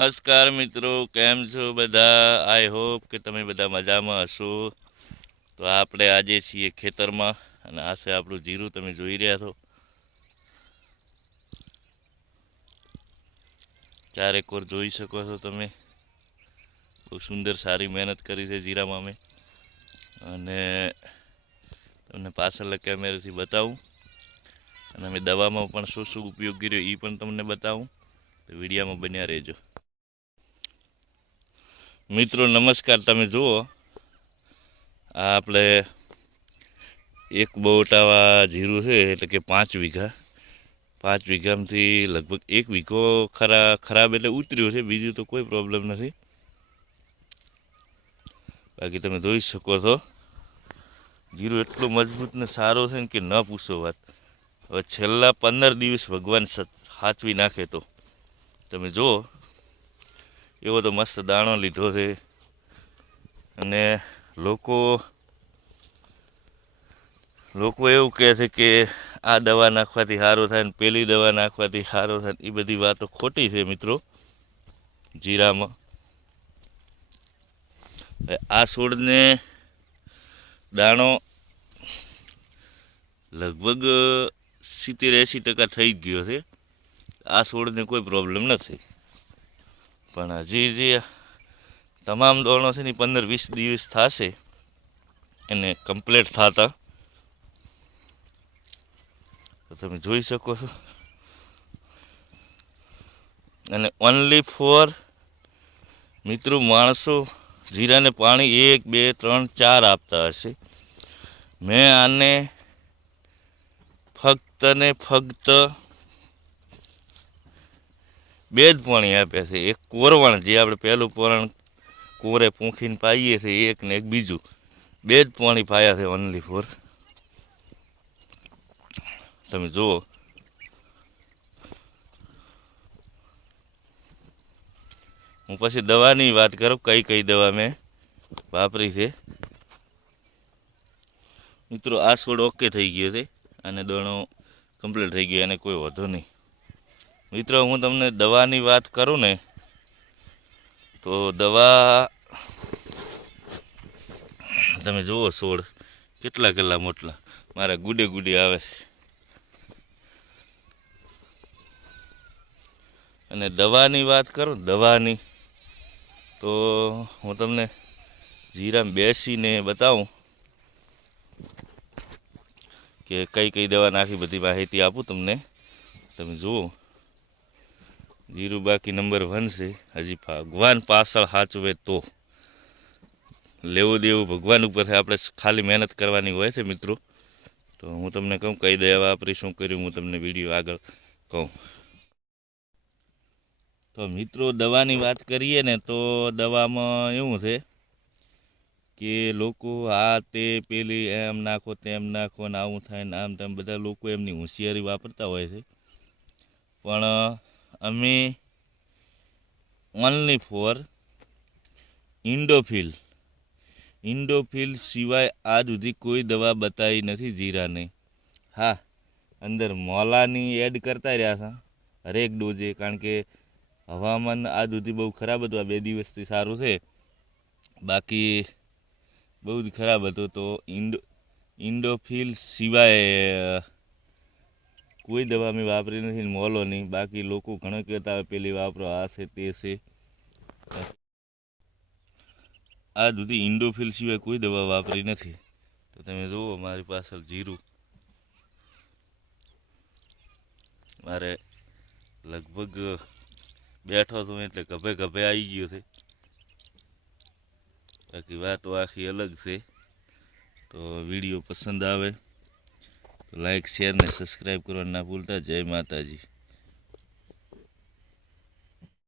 નમસ્કાર મિત્રો, કેમ છો બધા? આઈ હોપ કે તમે બધા મજામાં હશો. તો આપણે આજે છીએ ખેતરમાં અને આ છે આપણું જીરું, તમે જોઈ રહ્યા છો. ચારેક વાર જોઈ શકો છો તમે. બહુ સુંદર સારી મહેનત કરી છે જીરામાં અમે અને તમને પાછળના કેમેરાથી બતાવું. અને અમે દવામાં પણ શું શું ઉપયોગ કર્યો એ પણ તમને બતાવું. વિડીયામાં બન્યા રહેજો. મિત્રો, નમસ્કાર, તમે જુઓ. આ આપણે એક બોટાવા જીરું છે, એટલે કે પાંચ વીઘા. પાંચ વીઘામાંથી લગભગ એક વીઘો ખરા, ખરાબ એટલે ઉતર્યો છે, બીજું તો કોઈ પ્રોબ્લેમ નથી. બાકી તમે જોઈ શકો છો, જીરું એટલું મજબૂત ને સારો છે ને કે ન પૂછો વાત. હવે છેલ્લા પંદર દિવસ ભગવાન સાચવી નાખે તો. તમે જુઓ એવો તો મસ્ત દાણો લીધો છે. અને લોકો લોકો એવું કહે છે કે આ દવા નાખવાથી સારું થાય ને પેલી દવા નાખવાથી સારો થાય એ બધી વાતો ખોટી છે મિત્રો, જીરામાં. આ છોડને દાણો લગભગ સિત્તેર એંસી ટકા થઈ ગયો છે. આ છોડને કોઈ પ્રોબ્લેમ નથી. પણ હજી જે તમામ દોણો છે ને પંદર વીસ દિવસ થશે. એને કમ્પ્લીટ થતા. તો તમે જોઈ શકો છો. અને ઓનલી ફોર મિત્રો માણસો જીરાને પાણી એક, બે, ત્રણ, ચાર આપતા હશે. મેં આને ફક્ત ને ફક્ત બે જ પાણી આપ્યા છે. એક કોરવણ જે આપણે પહેલું પોરણ કોરે પૂંખીને પાઈએ છીએ એક ને એક બીજું. બે જ પાણી પાયા છે ઓનલી ફોર તમે જુઓ. હું પછી દવાની વાત કરું, કઈ કઈ દવા મેં વાપરી છે. મિત્રો, આ છોડ ઓકે થઈ ગયો છે અને દોણો કમ્પ્લીટ થઈ ગયો, એને કોઈ વધુ નહીં. મિત્રો, હું તમને દવાની વાત કરું ને, તો દવા, તમે જુઓ છોડ કેટલા કેટલા મોટલા, મારા ગુડે ગુડે આવે અને દવાની વાત કરું દવાની, તો હું તમને જીરામાં બેસીને બતાવું કે કઈ કઈ દવા નાખી બધી માહિતી આપું તમને. તમે જુઓ. જીરું બાકી નંબર વન છે. હજી ભગવાન પાછળ સાચવે તો. લેવું દેવું ભગવાન ઉપર છે આપણે ખાલી મહેનત કરવાની હોય છે મિત્રો. તો હું તમને કહું કઈ દયા વાપરી શું કર્યું, હું તમને વીડિયો આગળ કહું. તો મિત્રો, દવાની વાત કરીએ ને તો દવામાં એવું છે કે લોકો આ તે પેલી એમ નાખો, તેમ નાખો ને આવું થાય ને આમ તેમ, બધા લોકો એમની હોશિયારી વાપરતા હોય છે. પણ અમે ઓનલી ફોર ઇન્ડોફિલ ઇન્ડોફિલ સિવાય આજ સુધી કોઈ દવા બતાવી નથી જીરાને. હા, અંદર મોલાની એડ કરતા રહ્યા હતા, હરેક ડોઝે, કારણ કે હવામાન આ સુધી બહુ ખરાબ હતું, આ બે દિવસથી સારું છે. બાકી બહુ જ ખરાબ હતું તો ઇન્ડો ઇન્ડોફિલ સિવાય કોઈ દવા મેં વાપરી નથી મોલોની બાકી લોકો ઘણા કહેતા હોય, પેલી વાપરો, આ છે, તે છે. આ દૂધી ઇન્ડોફિલ સિવાય કોઈ દવા વાપરી નથી. તો તમે જુઓ, મારી પાછળ જીરું. મારે લગભગ બેઠો હતો એટલે ગભે ગભે આવી ગયો છે. બાકી વાતો આખી અલગ છે. તો વીડિયો પસંદ આવે. તો લાઈક શેર ને સબસ્ક્રાઈબ કરવાનું ના ભૂલતા. જય માતાજી.